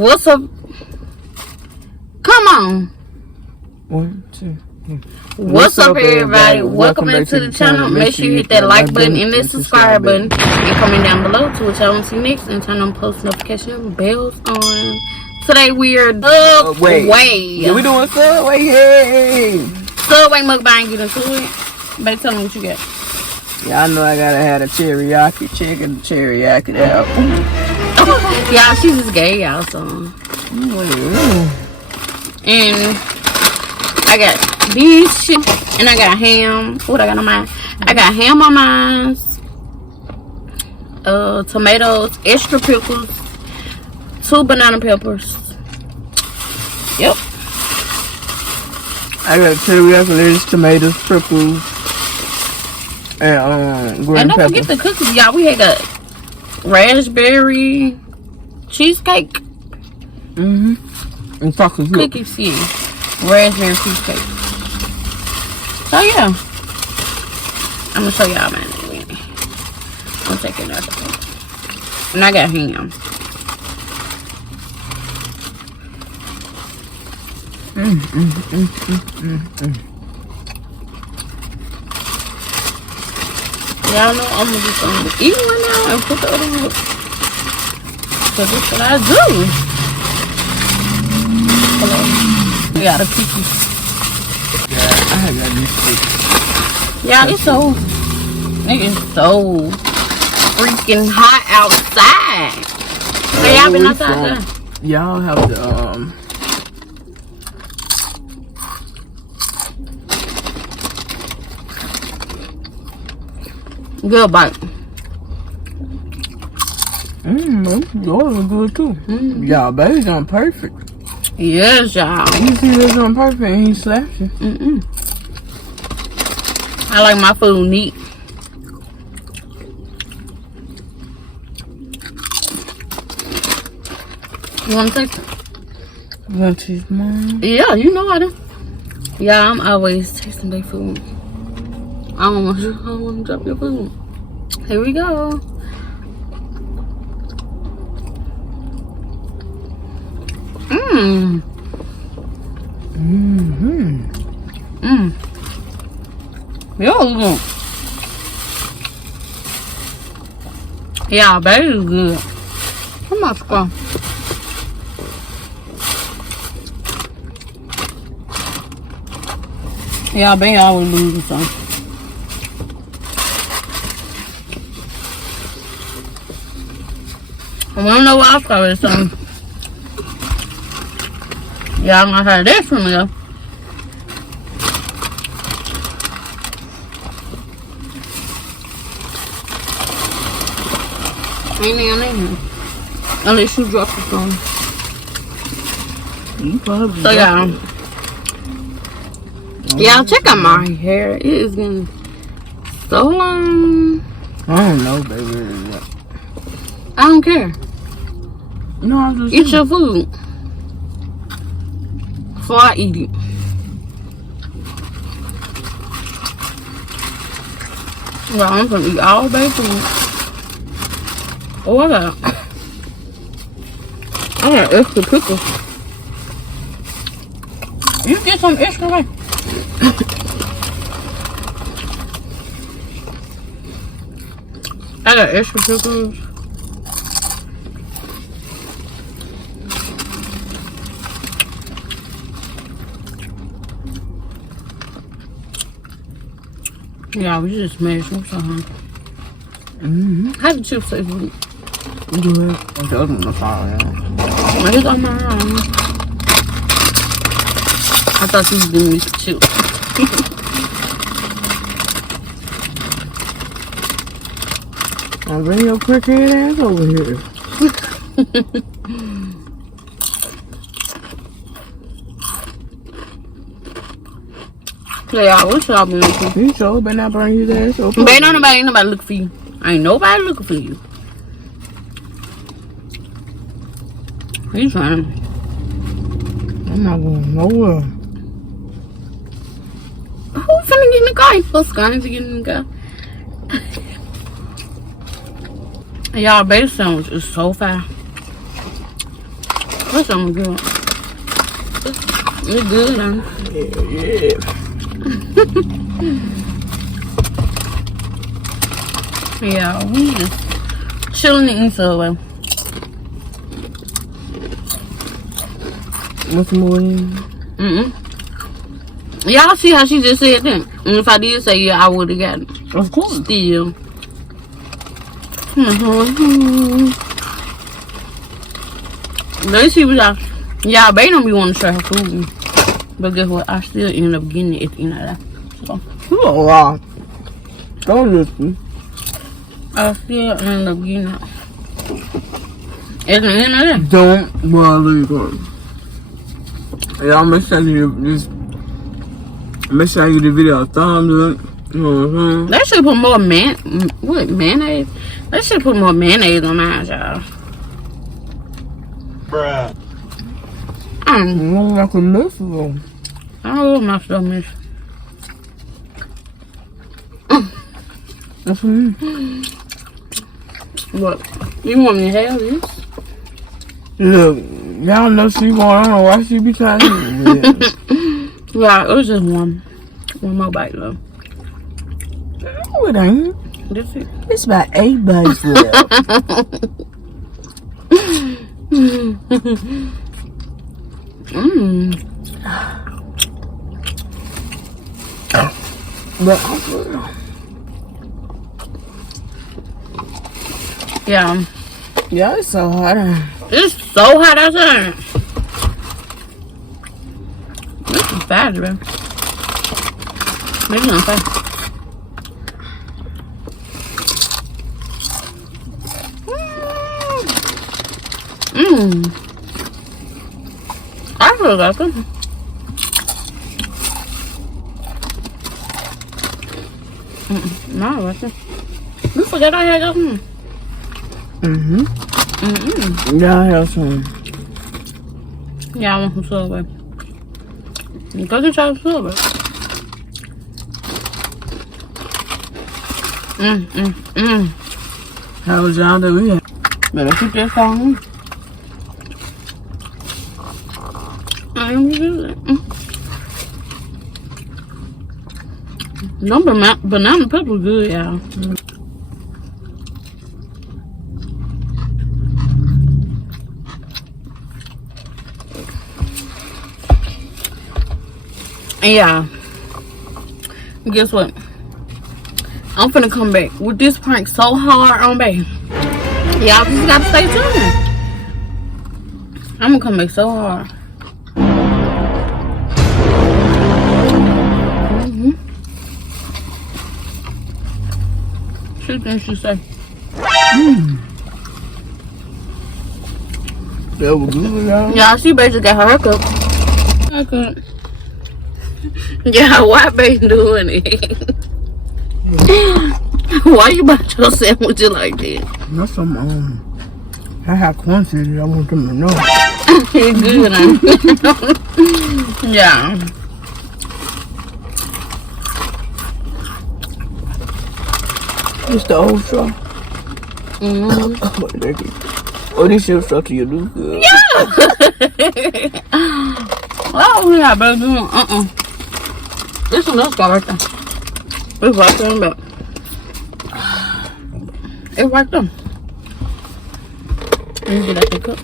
What's up? Come on. 1, 2, 3. What's up, everybody? Welcome back to the channel. Make sure you hit that like button and that subscribe button. And comment down below to what y'all want to see next. And turn on post notification bells on. Today we are SubWay. Yeah, we doing SubWay. Hey. SubWay mukbang. Get into it. Baby, tell me what you got. Yeah, I know I gotta have a teriyaki chicken, teriyaki out. Y'all, she's just gay, y'all, so. And I got beef shit, and I got ham. What I got on mine? I got ham on mine. Tomatoes, extra pickles, 2 banana peppers. Yep. I got teriyaki, lettuce, tomatoes, pickles, and green and don't pepper. forget the cookies, y'all. We had a raspberry cheesecake. And fucking Cookies, yeah. Raspberry cheesecake. So yeah, I'm gonna show y'all mine in a minute. I'm taking it out the plate. And I got ham. Y'all know I'm gonna just eat one now and put the other one up. So this is what I do. Hello. We got a cookie. Yeah, I had that these Y'all, it's so freaking hot outside. So y'all been outside there? Y'all have to Good bite. yours are good too. Y'all, baby's on perfect. Yes, y'all. You see this on perfect and he slaps you. I like my food neat. You want to taste it? You want to taste mine? Yeah, you know I do. Yeah, I'm always tasting their food. I don't want to drop your food. Here we go. Yo, yeah, that is good. Come on, squirrel. Yeah, baby, I always losing some. I wanna know what else I was some. Yeah, I'm gonna have this from you. Ain't in here. Unless you drop the phone. You probably So y'all check out my hair. It is getting so long. I don't know, baby. I don't care. No, I just Eat your food before I eat it. Well, I'm gonna eat all baby food. Oh, I got extra pickles. You get some extra right? I got extra pickles. Yeah, we just smashed. I'm so hungry. How the chips taste? good. The other one fire, yeah. I just on my own. I thought you was giving me some chips. I'll bring your cricket ass over here. Yeah, what y'all been looking? You sure better not bring his ass over. Ain't nobody looking for you. Ain't nobody looking for you. He's trying. I'm not going nowhere. Who finna get in the car? You supposed to get in the car. Y'all, base sandwich is so fast. What's something good? It's good, huh? Yeah. Yeah, we just chilling and eating Subway. What's more? Y'all see how she just said that? And if I did say yeah, I would have got it. Of course. Still. Let's see what y'all better don't be wanting to try her food. But guess what? I still end up getting it at the end of that. So. You a lot. Don't listen. I still end up getting it. At the end of that. Don't believe it. Y'all make sure you just make sure you give the video a thumbs up. You know what I'm saying? They should put more mayonnaise? They should put more mayonnaise on mine, y'all. Bruh. I don't like a mess though. I don't love my stomach. That's what I mean. What? You want me to have this? Look, y'all know she going on. Why she be trying to eat it? Yeah, it was just one more bite though. No, it ain't. That's it. It's about 8 bites left. But yeah, it's so hot. it's so hot outside. This is fast, bro. Maybe not fast. I feel like them. No, that's it. You forgot I had some. Yeah, I have some. Yeah, I want some Subway. Go get y'all some Subway. How was y'all that we had? Better keep that song. I'm good. No, banana pepper good, y'all. And yeah, guess what? I'm finna come back with this prank so hard on baby. Y'all just gotta stay tuned. I'm gonna come back so hard. She thinks she say. That was good, y'all. Yeah, she basically got her haircut. Yeah, why baby doing it? Why you bought your sandwich like that? That's some I have quantity. I want them to know. It's good, huh? Yeah. It's the old straw. Oh, this your straw to you do good. Yeah. Oh, yeah, baby. This one else got right there. It's right there in the back. It's right there. Let me get that pick up.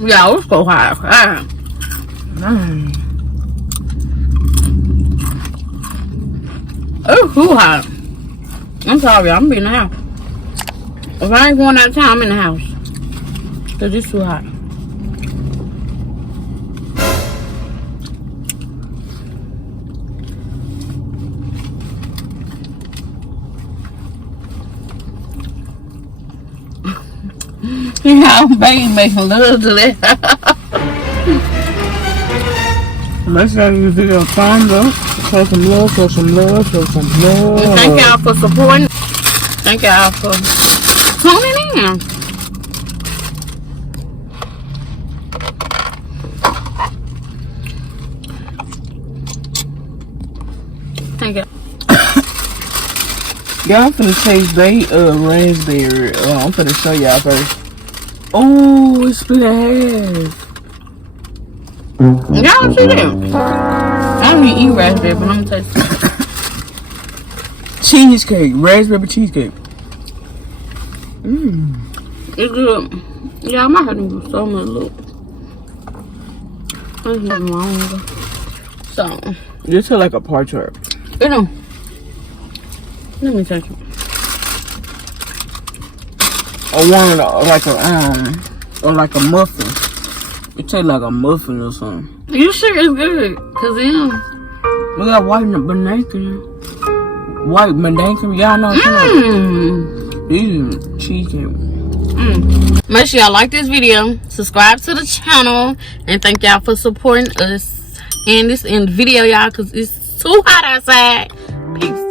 Yeah, let's go high. It's too hot. I'm sorry, I'm in the house. If I ain't going out of town, I'm in the house. Cause it's too hot. Yeah, baby making love to that. Make sure you do your thumbs up. Show some love, show some love, show some love. Thank y'all for supporting. Thank y'all for tuning in. Thank you. Y'all finna taste they raspberry. I'm finna show y'all first. Oh, it's split in half. Y'all see that? I don't even eat raspberry, but I'm gonna taste it. Cheesecake, raspberry cheesecake. It's good. Yeah, I might have to do so much. Look. There's nothing wrong with it. So. This is like a pie chart. You know. Let me take it. Or one or like a muffin. It tastes like a muffin or something. You sure it's good? Cause then we got white banana. White banana, y'all know what these are cheesecake. Make sure y'all like this video, subscribe to the channel, and thank y'all for supporting us in this video, y'all, cause it's too hot outside. Peace.